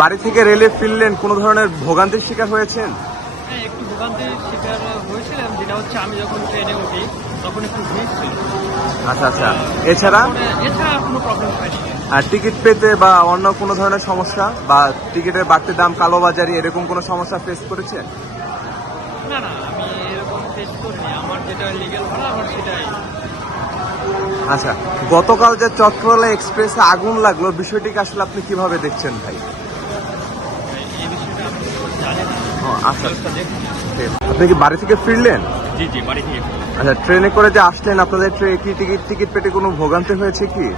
বাড়ি থেকে রেলে ফিরলেন, কোনো ধরনের ভোগান্তির শিকার হয়েছেন? হ্যাঁ, একটু ভোগান্তির শিকার হয়েছিলাম, যেটা হচ্ছে আমি যখন ট্রেনে উঠি তখন একটু ভিড় ছিল। আচ্ছা আচ্ছা। এছাড়া এছাড়া কোনো প্রবলেম হয়নি। আর টিকিট পেতে বা অন্য কোনো ধরনের সমস্যা বা টিকিটের বাড়তি দাম, কালোবাজারি এরকম কোনো সমস্যা ফেস করেছেন? না না, আমি এরকম ফেস করিনি। আমার যেটা লিগ্যাল ভাড়া আমার সেটাই। আচ্ছা, গতকাল যে চট্টগ্রাম এক্সপ্রেসে আগুন লাগলো, বিষয়টিকে আসলে আপনি কিভাবে দেখছেন ভাই? এই বিষয়টা আমি জানি না। ও, আচ্ছা আচ্ছা। নিউজটা দেখুন। ঠিক আছে। আপনি কি বাড়ি থেকে ফিরলেন? জি জি, বাড়ি থেকে। আচ্ছা, ট্রেনে করে যে আসলেন, আপনাদের কি টিকিট পেতে কোনো ভোগান্তি হয়েছে কি?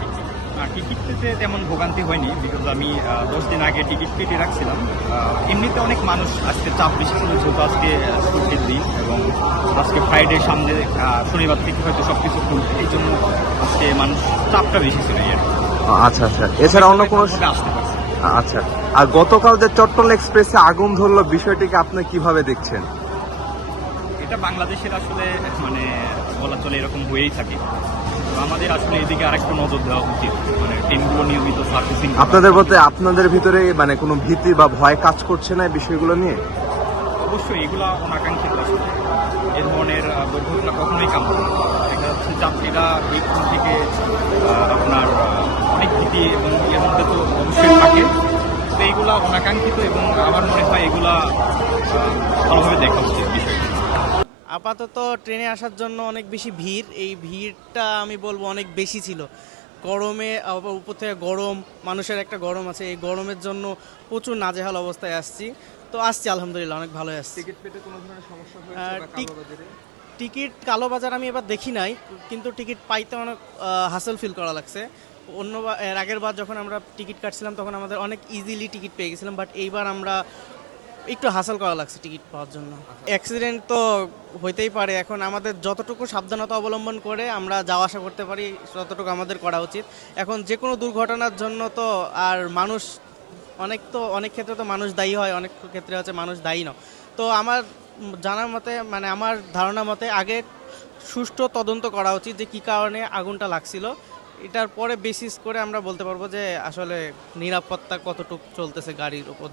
টিকিট পেতে তেমন ভোগান্তি হয়নি, বিকজ আমি 10 দিন আগে টিকিট কেটে রাখছিলাম। এমনিতে অনেক মানুষ আজকে চাপ বেশি ছিল, যেহেতু আজকে ছুটির দিন এবং আজকে ফ্রাইডে, সামনে শনিবার থেকে হয়তো সব কিছু খুলবে, এই জন্য আজকে মানুষ চাপটা বেশি ছিল এই আর কি। আচ্ছা আচ্ছা। এছাড়া অন্য কোনো ভাবে আসতে পারছে। আচ্ছা। আর গতকাল যে চট্টগ্রাম এক্সপ্রেসে আগুন ধরলো, বিষয়টিকে আপনি কিভাবে দেখছেন? এটা বাংলাদেশের আসলে মানে বলা চলে এরকম হয়েই থাকে। তো আমাদের আসলে এদিকে আরেকটু নজর দেওয়া উচিত, মানে ট্রেনগুলো নিয়মিত সার্ভিসিং। আপনাদের ভিতরে মানে কোনো ভীতি বা ভয় কাজ করছে না এই বিষয়গুলো নিয়ে? অবশ্যই এগুলা অনাকাঙ্ক্ষিত আসলে। এ ধরনের দুর্ঘটনা কখনোই কাম্য না। এটা হচ্ছে যাত্রীরা এইখান থেকে আপনার অনেক ভীতি এবং এর মধ্যে তো অবশ্যই থাকে। তো এইগুলা অনাকাঙ্ক্ষিত এবং আমার মনে হয় এগুলা ভালোভাবে দেখা উচিত বিষয়টা। আপাতত ট্রেনে আসার জন্য অনেক বেশি ভিড়, এই ভিড়টা আমি বলবো অনেক বেশি ছিল। গরমে আবার উপর থেকে গরম, মানুষের একটা গরম আছে, এই গরমের জন্য প্রচুর নাজেহাল অবস্থায় আসছি আলহামদুলিল্লাহ অনেক ভালোই আসছি। টিকিট পেতে কোনো ধরনের সমস্যা টিকিট কালোবাজার আমি এবার দেখি নাই, কিন্তু টিকিট পাইতে অনেক হাসেল ফিল করা লাগছে। এর আগের বার যখন আমরা টিকিট কাটছিলাম তখন আমাদের অনেক ইজিলি টিকিট পেয়ে গেছিলাম, বাট এইবার আমরা একটু হাসল করা লাগছে টিকিট পাওয়ার জন্য। অ্যাক্সিডেন্ট তো হইতেই পারে, এখন আমাদের যতটুকু সাবধানতা অবলম্বন করে আমরা যাওয়া আসা করতে পারি ততটুকু আমাদের করা উচিত। এখন যে কোনো দুর্ঘটনার জন্য তো আর মানুষ অনেক ক্ষেত্রে তো মানুষ দায়ী হয়, অনেক ক্ষেত্রে হচ্ছে মানুষ দায়ী না। তো আমার জানার মতে, মানে আমার ধারণা মতে আগে সুষ্ঠু তদন্ত করা উচিত যে কী কারণে আগুনটা লাগছিল। এটার পরে বেসিস করে আমরা বলতে পারবো যে আসলে নিরাপত্তা কতটুকু চলতেছে গাড়ির উপর।